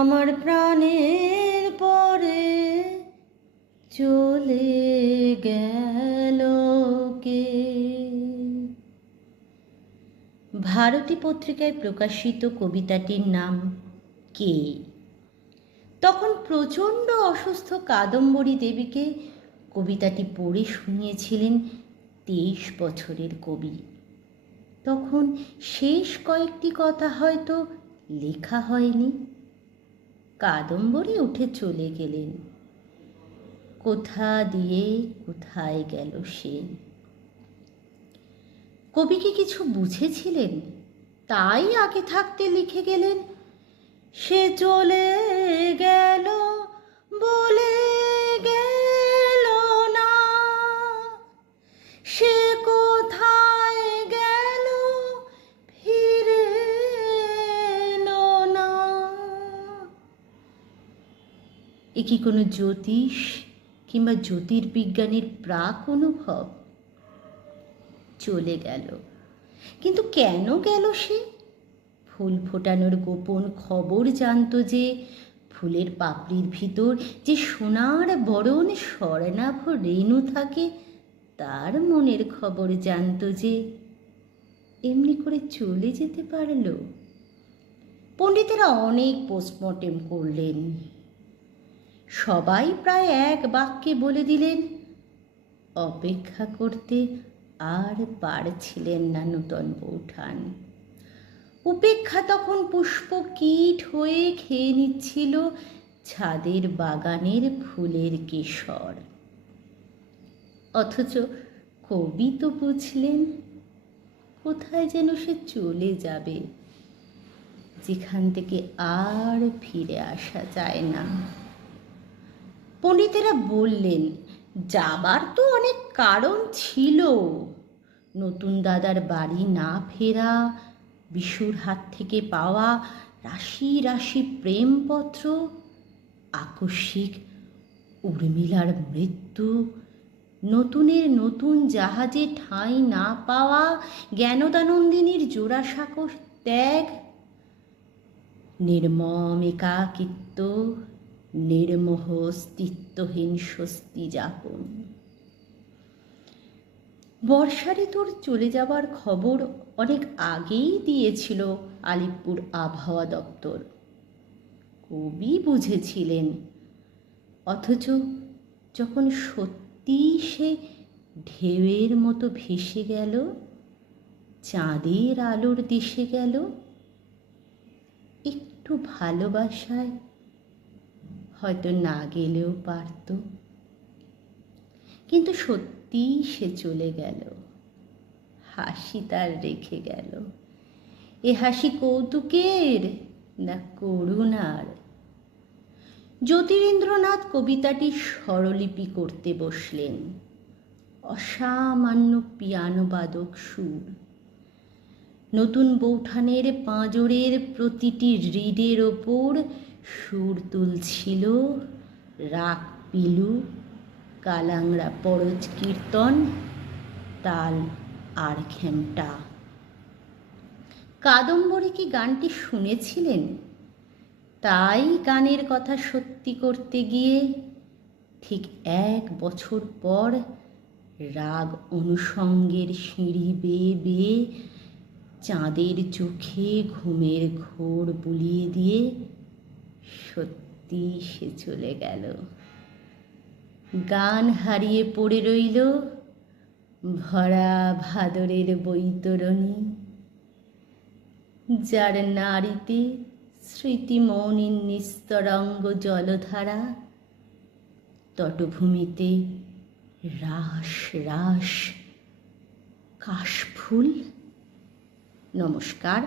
আমার প্রাণের পরে চলে গেল কে। ভারতী পত্রিকায় প্রকাশিত কবিতাটির নাম কে। তখন প্রচণ্ড অসুস্থ কাদম্বরী দেবীকে কবিতাটি পড়ে শুনিয়েছিলেন 23 বছরের কবি। তখন শেষ কয়েকটি কথা হয়তো লেখা হয়নি। কাদম্বরী উঠে চলে গেলেন। কোথা দিয়ে কোথায় গেল সে? কবি কি কিছু বুঝেছিলেন? তাই আগে থাকতে লিখে গেলেন, সে চলে গেল বলে গেল না, সে কোথায় গেল ফিরে এলো না। এ কি কোনো জ্যোতিষ কিংবা জ্যোতির্বিজ্ঞানীর প্রাক অনুভব? চলে গেল, কিন্তু কেন গেল সে? ফুল ফোটানোর গোপন খবর জানত যে, ফুলের পাপড়ির ভিতর যে সোনার বরণ স্বর্ণাভ রেণু থাকে তার মনের খবর জানত যে, এমনি করে চলে যেতে পারল। পণ্ডিতেরা অনেক পোস্টমর্টেম করলেন। সবাই প্রায় এক বাক্যে বলে দিলেন, অপেক্ষা করতে আর পারছিলেন না নূতন বৌঠান। উপেক্ষা তখন পুষ্পকীট হয়ে খেয়ে নিচ্ছিল ছাদের বাগানের ফুলের কেশর। অথচ কবি তো বুঝলেন কোথায় যেন সে চলে যাবে, যেখান থেকে আর ফিরে আসা যায় না। পণ্ডিতেরা বললেন, যাবার তো অনেক কারণ ছিল। নতুন দাদার বাড়ি না ফেরা, বিশুর হাত থেকে পাওয়া রাশি রাশি প্রেমপত্র, আকস্মিক উর্মিলার মৃত্যু, নতুনের নতুন জাহাজে ঠাঁই না পাওয়া জ্ঞানদানন্দিনীর জোড়াসাঁকো ত্যাগ, নির্মম একাকিত্ব, নির্মোহ অস্তিত্বহীন স্বস্তি যাপন। বর্ষা ঋতুর চলে যাবার খবর অনেক আগেই দিয়েছিল আলিপুর আবহাওয়া দপ্তর। কবি বুঝেছিলেন, অথচ যখন সত্যি সে ঢেউয়ের মতো ভেসে গেল, চাঁদের আলোর দেশে গেল, একটু ভালোবাসায় হয়তো না গেলেও পারত। কিন্তু সত্যি সে চলে গেল, হাসি তার রেখে গেল। এ হাসি কৌতুকের না করুণার? জ্যোতিরিন্দ্রনাথ কবিতাটি স্বরলিপি করতে বসলেন। অসামান্য পিয়ানো বাদক সুর, নতুন বৌঠানের পাঁজরের প্রতিটি হৃদের ওপর সুর তুলছিল রাগ পিলু, কালাংড়া পরজ কীর্তন, তাল আর ঘেমটা। কাদম্বরী কি গানটি শুনেছিলেন? তাই গানের কথা সত্যি করতে গিয়ে ঠিক 1 বছর পর রাগ অনুষঙ্গের সিঁড়ি বেয়ে বেয়ে চাঁদের চোখে ঘুমের ঘোর বুলিয়ে দিয়ে সত্যি সে চলে গেল। গান হারিয়ে পড়ে রইল ভরা ভাদরের বৈতরণী, যার নাড়িতে স্মৃতিমৌনীর নিস্তরঙ্গ জলধারা, তটভূমিতে রাস রাস কাশফুল। নমস্কার।